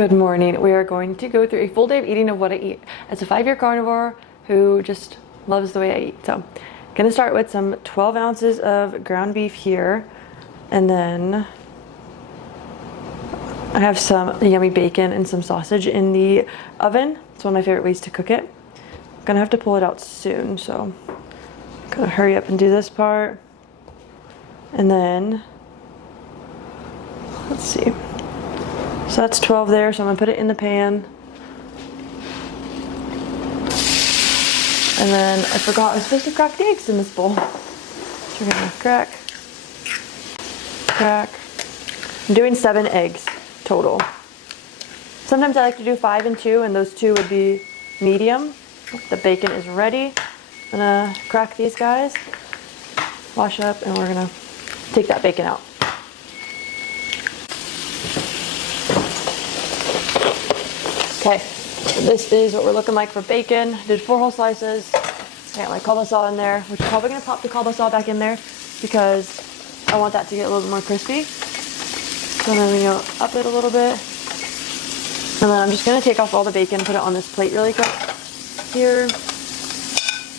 Good morning. We are going to go through a full day of eating of what I eat as a 5-year carnivore who just loves the way I eat. So I'm gonna start with some 12 ounces of ground beef here, and then I have some yummy bacon and some sausage in the oven. It's one of my favorite ways to cook it. I'm gonna have to pull it out soon, so I'm gonna hurry up and do this part. And then let's see. So that's 12 there, so I'm gonna put it in the pan. And then I forgot I was supposed to crack the eggs in this bowl. So we're gonna crack. I'm doing 7 eggs total. Sometimes I like to do 5 and 2, and those 2 would be medium. The bacon is ready. I'm gonna crack these guys, wash up, and we're gonna take that bacon out. Okay, so this is what we're looking like for bacon. Did 4 whole slices. I got my kielbasa in there, which is probably gonna pop the kielbasa back in there because I want that to get a little bit more crispy. So then we go up it a little bit. And then I'm just gonna take off all the bacon, put it on this plate really quick. Here,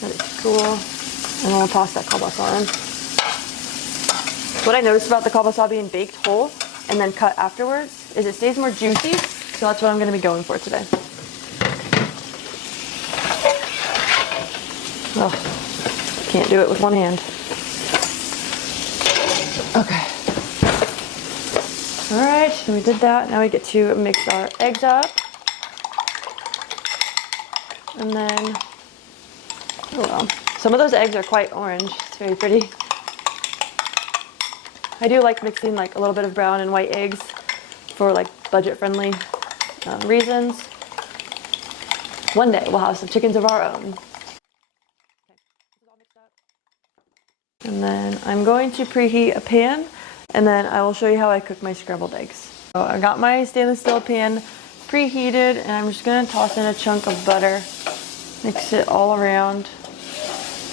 let it cool, and then I'll toss that kielbasa in. What I noticed about the kielbasa being baked whole and then cut afterwards is it stays more juicy. So that's what I'm going to be going for today. Oh, can't do it with one hand. Okay. All right, so we did that. Now we get to mix our eggs up. And then, oh well, some of those eggs are quite orange. It's very pretty. I do like mixing like a little bit of brown and white eggs for like budget-friendly reasons. One day we'll have some chickens of our own. And then I'm going to preheat a pan, and then I will show you how I cook my scrambled eggs. So I got my stainless steel pan preheated, and I'm just going to toss in a chunk of butter, mix it all around.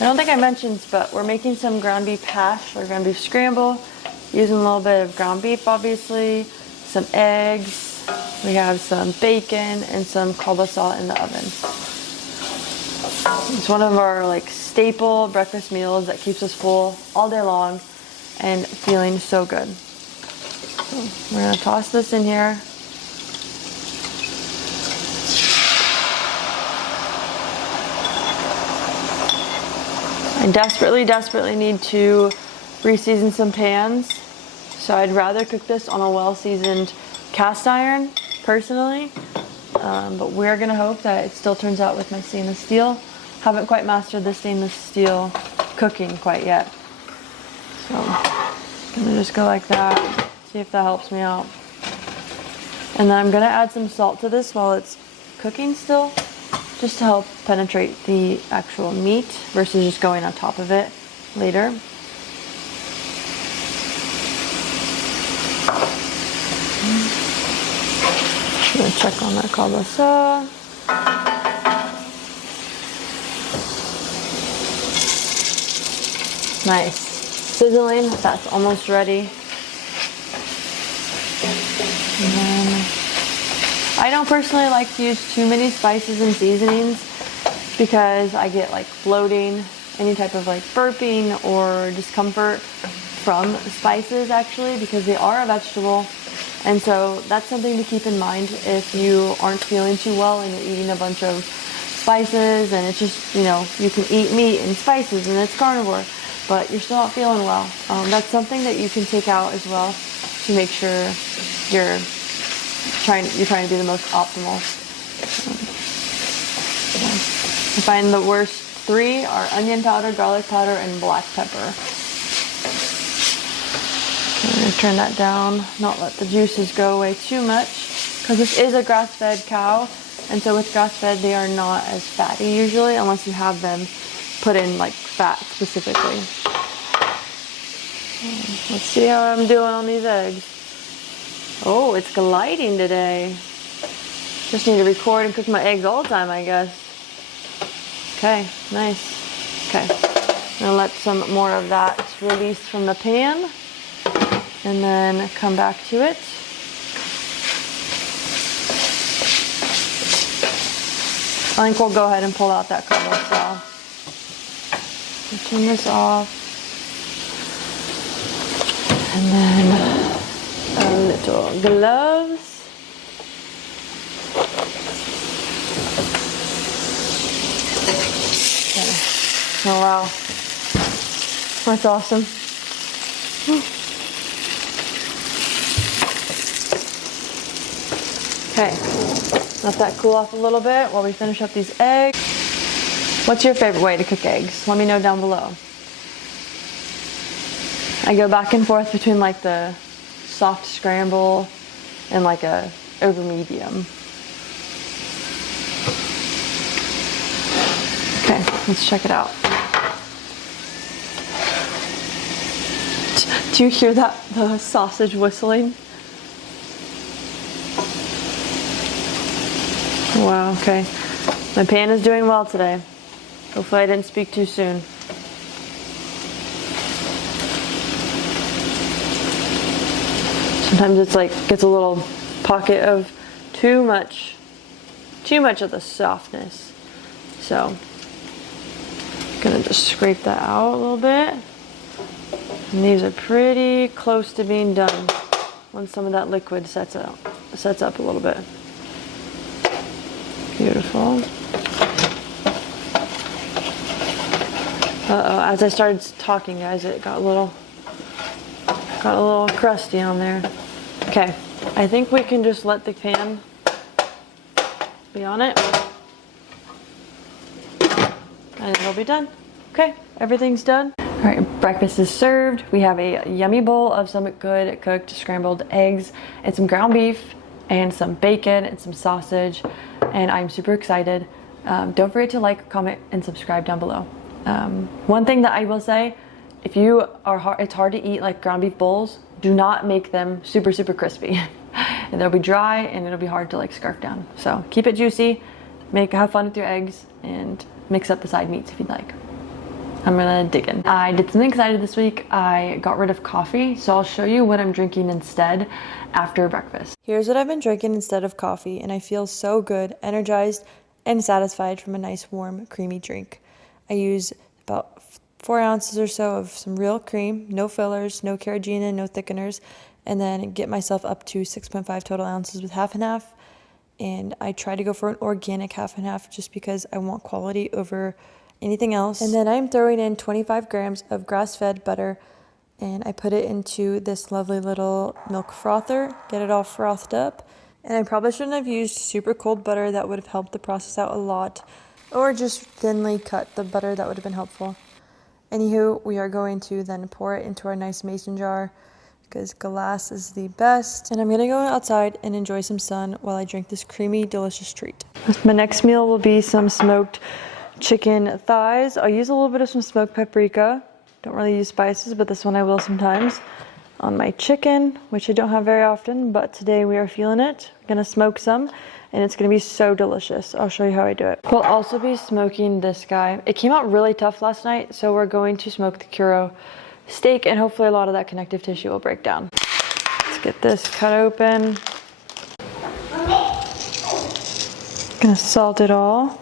I don't think I mentioned, but we're making some ground beef hash or ground beef scramble, using a little bit of ground beef, obviously, some eggs. We have some bacon and some kielbasa in the oven. It's one of our like staple breakfast meals that keeps us full all day long and feeling so good. So we're gonna toss this in here. I desperately need to re-season some pans. So I'd rather cook this on a well-seasoned cast iron, personally, but we're gonna hope that it still turns out with my stainless steel. Haven't quite mastered the stainless steel cooking quite yet. So I'm gonna just go like that, see if that helps me out. And then I'm gonna add some salt to this while it's cooking still, just to help penetrate the actual meat versus just going on top of it later. I'm gonna check on that kielbasa. Nice. Sizzling, that's almost ready. And then, I don't personally like to use too many spices and seasonings because I get like bloating, any type of like burping or discomfort from spices actually, because they are a vegetable. And so that's something to keep in mind if you aren't feeling too well and you're eating a bunch of spices, and it's just, you know, you can eat meat and spices and it's carnivore, but you're still not feeling well. That's something that you can take out as well to make sure you're trying to be the most optimal. I find the worst 3 are onion powder, garlic powder, and black pepper. I'm going to turn that down, not let the juices go away too much, because this is a grass-fed cow, and so with grass-fed they are not as fatty usually, unless you have them put in like fat specifically. Let's see how I'm doing on these eggs. Oh, it's gliding today. Just need to record and cook my eggs all the time, I guess. Okay, nice. Okay, I'm going to let some more of that release from the pan, and then come back to it. I think we'll go ahead and pull out that carbo cell. Turn this off. And then a little gloves. Okay. Oh wow. That's awesome. Okay, let that cool off a little bit while we finish up these eggs. What's your favorite way to cook eggs? Let me know down below. I go back and forth between like the soft scramble and like a over medium. Okay, let's check it out. Do you hear that, the sausage whistling? Wow, okay. My pan is doing well today. Hopefully I didn't speak too soon. Sometimes it's like, gets a little pocket of too much of the softness. So, I'm gonna just scrape that out a little bit. And these are pretty close to being done once some of that liquid sets up a little bit. Beautiful. Uh-oh, as I started talking, guys, it got a little crusty on there. Okay, I think we can just let the pan be on it. And it'll be done. Okay, everything's done. All right, breakfast is served. We have a yummy bowl of some good cooked scrambled eggs and some ground beef and some bacon and some sausage, and I'm super excited. Don't forget to like, comment, and subscribe down below. One thing that I will say, if you are it's hard to eat like ground beef bowls, do not make them super crispy. And they'll be dry and it'll be hard to like scarf down. So keep it juicy, have fun with your eggs, and mix up the side meats if you'd like. I'm gonna dig in. I did something exciting this week. I got rid of coffee, so I'll show you what I'm drinking instead after breakfast. Here's what I've been drinking instead of coffee, and I feel so good, energized, and satisfied from a nice, warm, creamy drink. I use about 4 ounces or so of some real cream, no fillers, no carrageenan, no thickeners, and then get myself up to 6.5 total ounces with half and half. And I try to go for an organic half and half just because I want quality over anything else. And then I'm throwing in 25 grams of grass-fed butter, and I put it into this lovely little milk frother, get it all frothed up. And I probably shouldn't have used super cold butter. That would have helped the process out a lot, or just thinly cut the butter. That would have been helpful. Anywho, we are going to then pour it into our nice mason jar because glass is the best. And I'm gonna go outside and enjoy some sun while I drink this creamy, delicious treat. My next meal will be some smoked chicken thighs. I'll use a little bit of some smoked paprika. Don't really use spices, but this one I will sometimes. On my chicken, which I don't have very often, but today we are feeling it. I'm gonna smoke some, and it's gonna be so delicious. I'll show you how I do it. We'll also be smoking this guy. It came out really tough last night, so we're going to smoke the Kuro steak, and hopefully a lot of that connective tissue will break down. Let's get this cut open. Gonna salt it all.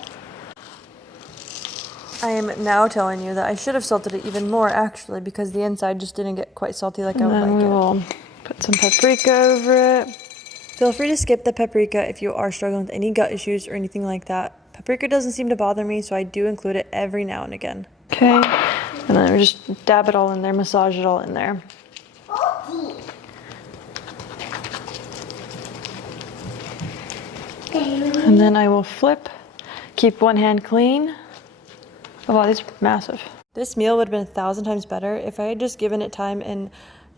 I am now telling you that I should have salted it even more, actually, because the inside just didn't get quite salty like I would like it. And then we will put some paprika over it. Feel free to skip the paprika if you are struggling with any gut issues or anything like that. Paprika doesn't seem to bother me, so I do include it every now and again. Okay, and then we just dab it all in there, massage it all in there. And then I will flip, keep one hand clean. Oh wow, these are massive. This meal would have been 1,000 times better if I had just given it time and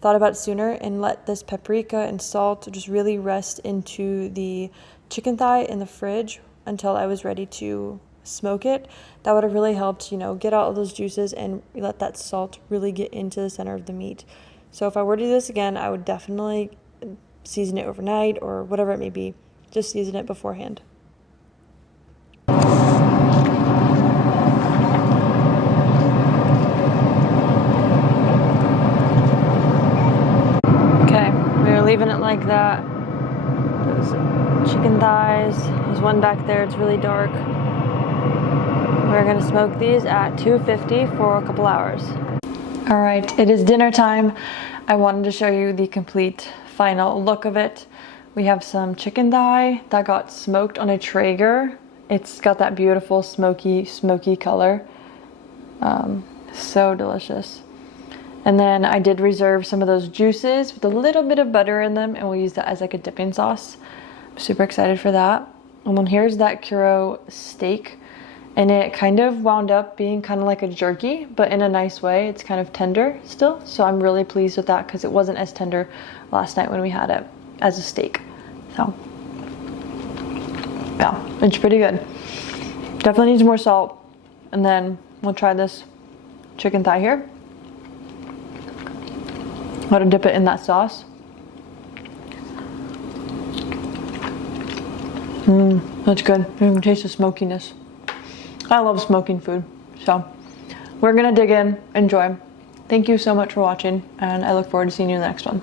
thought about it sooner and let this paprika and salt just really rest into the chicken thigh in the fridge until I was ready to smoke it. That would have really helped, you know, get out all those juices and let that salt really get into the center of the meat. So if I were to do this again, I would definitely season it overnight or whatever it may be. Just season it beforehand. Leaving it like that. Those chicken thighs. There's one back there, it's really dark. We're gonna smoke these at 250 for a couple hours. All right, it is dinner time. I wanted to show you the complete final look of it. We have some chicken thigh that got smoked on a Traeger. It's got that beautiful smoky color. So delicious. And then I did reserve some of those juices with a little bit of butter in them, and we'll use that as like a dipping sauce. I'm super excited for that. And then here's that Kuro steak, and it kind of wound up being kind of like a jerky, but in a nice way. It's kind of tender still, so I'm really pleased with that because it wasn't as tender last night when we had it as a steak. So yeah, it's pretty good. Definitely needs more salt. And then we'll try this chicken thigh here. Let to dip it in that sauce. That's good. You can taste the smokiness. I love smoking food. So we're gonna dig in, enjoy. Thank you so much for watching, and I look forward to seeing you in the next one.